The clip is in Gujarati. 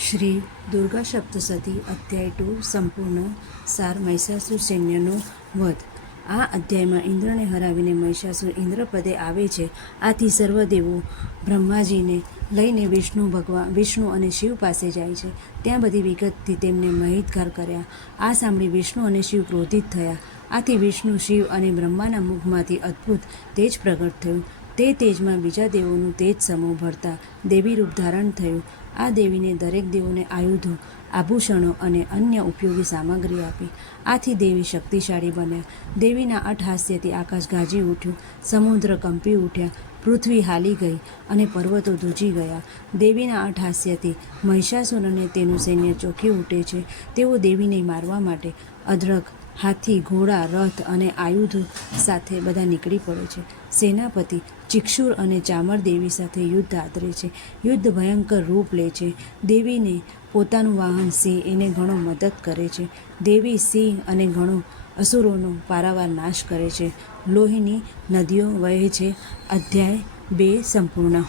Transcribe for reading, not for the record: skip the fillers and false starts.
શ્રી દુર્ગા સપ્તશતી અધ્યાય 2 સંપૂર્ણ સાર મહિષાસુર સૈન્યનો વધ। આ અધ્યાયમાં ઇન્દ્રને હરાવીને મહિષાસુર ઇન્દ્રપદે આવે છે। આથી સર્વદેવો બ્રહ્માજીને લઈને વિષ્ણુ અને શિવ પાસે જાય છે। ત્યાં બધી વિગતથી તેમને માહિતગાર કર્યા। આ સાંભળી વિષ્ણુ અને શિવ ક્રોધિત થયા। આથી વિષ્ણુ, શિવ અને બ્રહ્માના મુખમાંથી અદ્ભુત તેજ પ્રગટ થયું। તે તેજમાં બીજા દેવોનું તેજ સમૂહ ભળતા દેવી રૂપ ધારણ થયું। આ દેવીને દરેક દેવોને આયુધો, આભૂષણો અને અન્ય ઉપયોગી સામગ્રી આપી। આથી દેવી શક્તિશાળી બન્યા। દેવીના અટ્ટહાસ્યથી આકાશ ગાજી ઉઠ્યું, સમુદ્ર કંપી ઉઠ્યા, પૃથ્વી હાલી ગઈ અને પર્વતો ધ્રુજી ગયા। દેવીના અટ્ટહાસ્યથી મહિષાસુર અને તેનું સૈન્ય ચોંકી ઉઠે છે। તેઓ દેવીને મારવા માટે અદ્રક, હાથી, ઘોડા, રથ અને આયુધો સાથે બધા નીકળી પડે છે। સેનાપતિ ચિક્ષુર અને ચામર દેવી સાથે યુદ્ધ આદરે છે। યુદ્ધ ભયંકર રૂપ લે છે। દેવીને પોતાનું વાહન સિંહ એને ઘણો મદદ કરે છે। દેવી સિંહ અને ઘણો અસુરોનો પારાવાર નાશ કરે છે। લોહીની નદીઓ વહે છે। અધ્યાય 2 સંપૂર્ણ।